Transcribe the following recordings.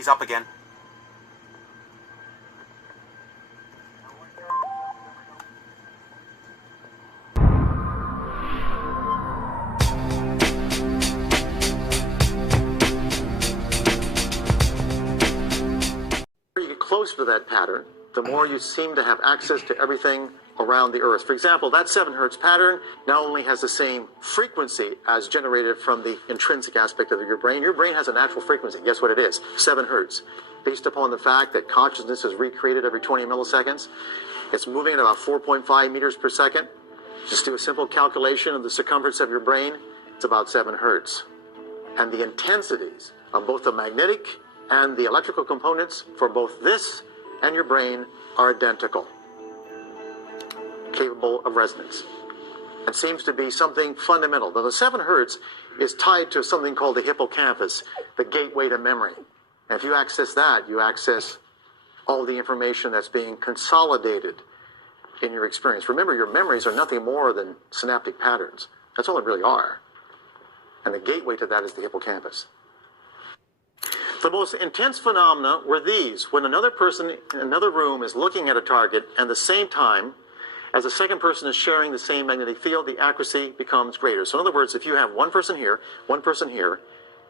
He's up again. The more you get closer to that pattern, the more you seem to have access to everything around the Earth. For example, that 7 hertz pattern not only has the same frequency as generated from the intrinsic aspect of your brain. Your brain has a natural frequency. Guess what it is? 7 hertz. Based upon the fact that consciousness is recreated every 20 milliseconds, it's moving at about 4.5 meters per second. Just do a simple calculation of the circumference of your brain. It's about 7 hertz. And the intensities of both the magnetic and the electrical components for both this and your brain are identical, capable of resonance. It seems to be something fundamental. Now, the 7 hertz is tied to something called the hippocampus, the gateway to memory. And if you access that, you access all the information that's being consolidated in your experience. Remember, your memories are nothing more than synaptic patterns. That's all they really are. And the gateway to that is the hippocampus. The most intense phenomena were these: when another person in another room is looking at a target, and at the same time as the second person is sharing the same magnetic field, the accuracy becomes greater. So in other words, if you have one person here,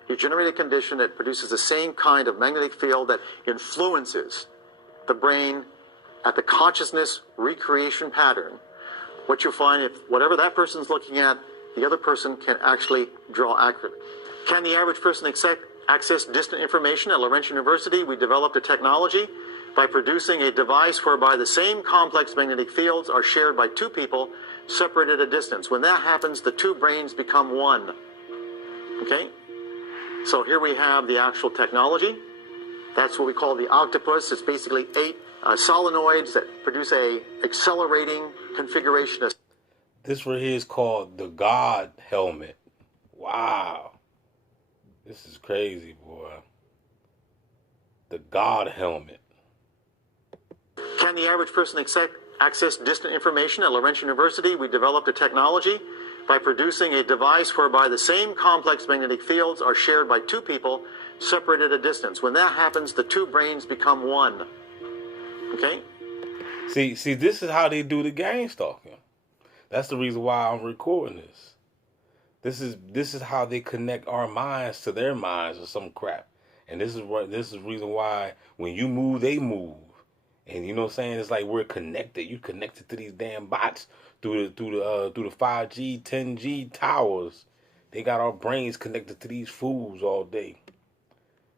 you generate a condition that produces the same kind of magnetic field that influences the brain at the consciousness recreation pattern. What you'll find, if whatever that person's looking at, the other person can actually draw accurately. Can the average person access distant information? At Laurentian University, we developed a technology by producing a device whereby the same complex magnetic fields are shared by 2 people separated at a distance. When that happens, the 2 brains become one. Okay? So here we have the actual technology. That's what we call the octopus. It's basically 8 solenoids that produce a accelerating configuration. This right here is called the God helmet. Wow. This is crazy, boy. The God helmet. Can the average person access distant information? At Laurentian University, we developed a technology by producing a device whereby the same complex magnetic fields are shared by 2 people separated at a distance. When that happens, the 2 brains become one. Okay? See, this is how they do the gang stalking. That's the reason why I'm recording this. This is how they connect our minds to their minds or some crap. And this is the reason why when you move, they move. And you know what I'm saying? It's like we're connected. You connected to these damn bots through the 5G, 10G towers. They got our brains connected to these fools all day.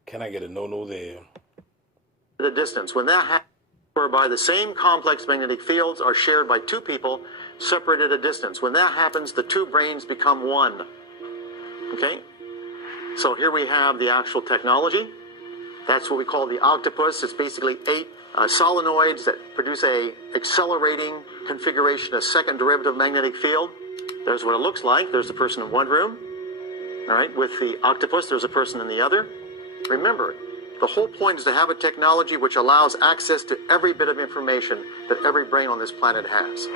Can I get a no there? The distance. When that happens, whereby the same complex magnetic fields are shared by 2 people separated at a distance. When that happens, the 2 brains become one. Okay? So here we have the actual technology. That's what we call the octopus. It's basically 8 solenoids that produce a accelerating configuration, a second derivative magnetic field. There's what it looks like. There's a person in one room. All right, with the octopus, there's a person in the other. Remember, the whole point is to have a technology which allows access to every bit of information that every brain on this planet has.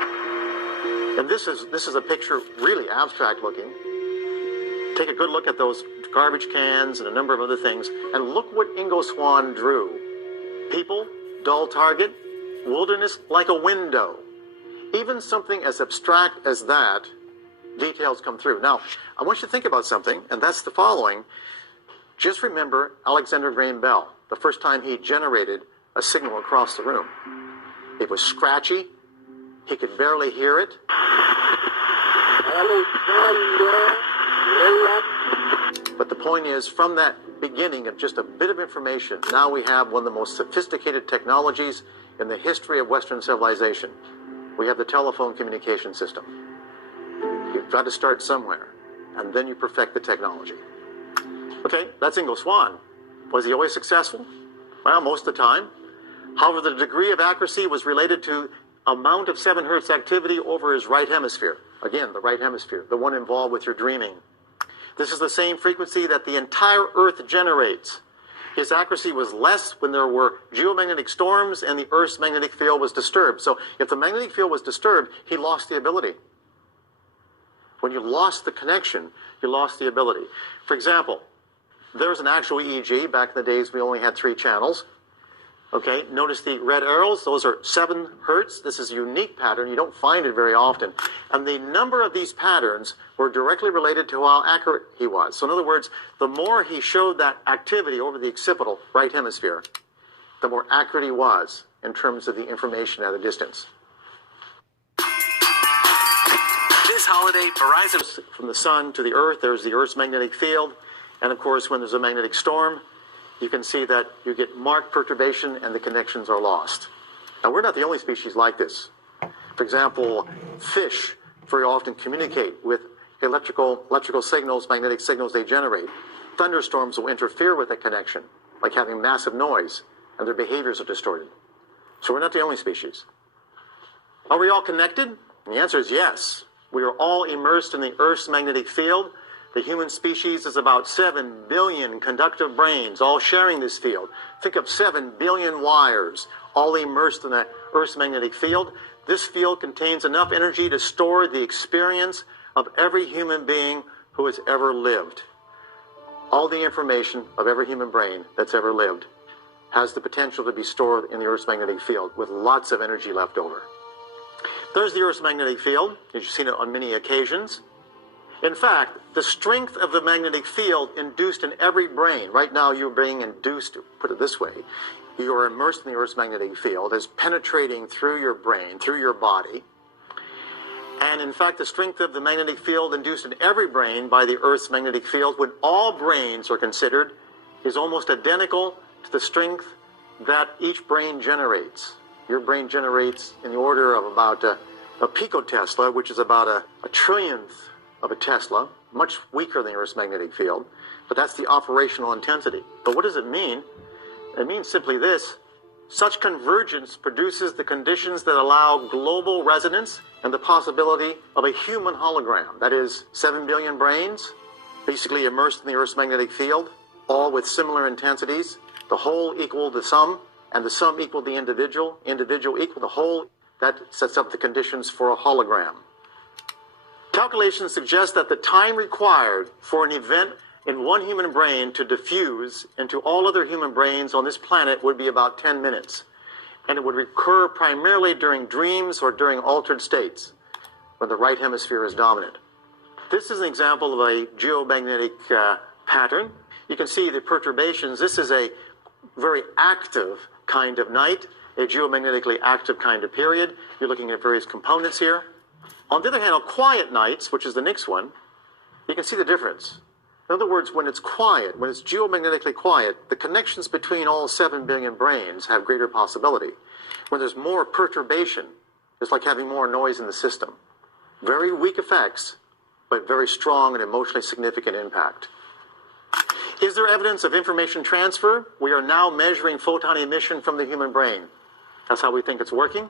And this is a picture really abstract looking. Take a good look at those garbage cans and a number of other things, and look what Ingo Swann drew. People, dull target, wilderness like a window. Even something as abstract as that, details come through. Now, I want you to think about something, and that's the following. Just remember Alexander Graham Bell, the first time he generated a signal across the room. It was scratchy. He could barely hear it. But the point is, from that beginning of just a bit of information, now we have one of the most sophisticated technologies in the history of Western civilization. We have the telephone communication system. You've got to start somewhere, and then you perfect the technology. Okay, that's Ingo Swann. Was he always successful? Well, most of the time. However, the degree of accuracy was related to amount of 7 hertz activity over his right hemisphere. Again, the right hemisphere, the one involved with your dreaming. This is the same frequency that the entire Earth generates. His accuracy was less when there were geomagnetic storms and the Earth's magnetic field was disturbed. So if the magnetic field was disturbed, he lost the ability. When you lost the connection, you lost the ability. For example, There's an actual EEG. Back in the days, we only had 3 channels. Okay, notice the red arrows. Those are 7 hertz. This is a unique pattern. You don't find it very often. And the number of these patterns were directly related to how accurate he was. So in other words, the more he showed that activity over the occipital right hemisphere, the more accurate he was in terms of the information at a distance. This holiday, Verizon... From the sun to the earth, there's the Earth's magnetic field. And of course, when there's a magnetic storm, you can see that you get marked perturbation and the connections are lost. Now, we're not the only species like this. For example, fish very often communicate with electrical signals, magnetic signals they generate. Thunderstorms will interfere with that connection, like having massive noise, and their behaviors are distorted. So we're not the only species. Are we all connected? And the answer is yes. We are all immersed in the Earth's magnetic field. The human species is about 7 billion conductive brains, all sharing this field. Think of 7 billion wires, all immersed in the Earth's magnetic field. This field contains enough energy to store the experience of every human being who has ever lived. All the information of every human brain that's ever lived has the potential to be stored in the Earth's magnetic field with lots of energy left over. There's the Earth's magnetic field. You've seen it on many occasions. In fact, the strength of the magnetic field induced in every brain, right now you're being induced, to put it this way, you are immersed in the Earth's magnetic field, is penetrating through your brain, through your body. And in fact, the strength of the magnetic field induced in every brain by the Earth's magnetic field, when all brains are considered, is almost identical to the strength that each brain generates. Your brain generates in the order of about a picotesla, which is about a trillionth of a Tesla, much weaker than the Earth's magnetic field, but that's the operational intensity. But what does it mean? It means simply this: such convergence produces the conditions that allow global resonance and the possibility of a human hologram. That is, 7 billion brains, basically immersed in the Earth's magnetic field, all with similar intensities, the whole equal the sum, and the sum equal the individual equal the whole. That sets up the conditions for a hologram. Calculations suggest that the time required for an event in one human brain to diffuse into all other human brains on this planet would be about 10 minutes. And it would recur primarily during dreams or during altered states, when the right hemisphere is dominant. This is an example of a geomagnetic pattern. You can see the perturbations. This is a very active kind of night, a geomagnetically active kind of period. You're looking at various components here. On the other hand, on quiet nights, which is the next one, you can see the difference. In other words, when it's quiet, when it's geomagnetically quiet, the connections between all 7 billion brains have greater possibility. When there's more perturbation, it's like having more noise in the system. Very weak effects, but very strong and emotionally significant impact. Is there evidence of information transfer? We are now measuring photon emission from the human brain. That's how we think it's working.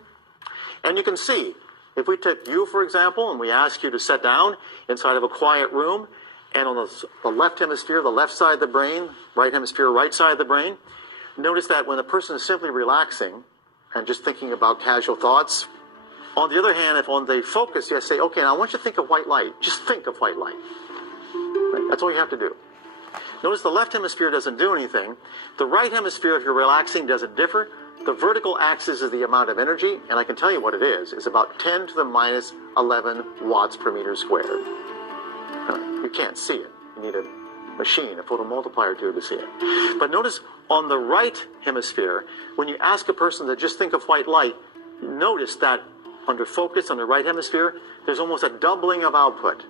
And you can see, if we took you, for example, and we ask you to sit down inside of a quiet room, and on the left hemisphere, the left side of the brain, right hemisphere, right side of the brain, notice that when a person is simply relaxing and just thinking about casual thoughts, on the other hand, if on the focus, you say, okay, now I want you to think of white light. Just think of white light. Right? That's all you have to do. Notice the left hemisphere doesn't do anything. The right hemisphere, if you're relaxing, doesn't differ. The vertical axis is the amount of energy, and I can tell you what it is. It's about 10 to the minus 11 watts per meter squared. You can't see it. You need a machine, a photomultiplier to see it. But notice on the right hemisphere, when you ask a person to just think of white light, notice that under focus on the right hemisphere, there's almost a doubling of output.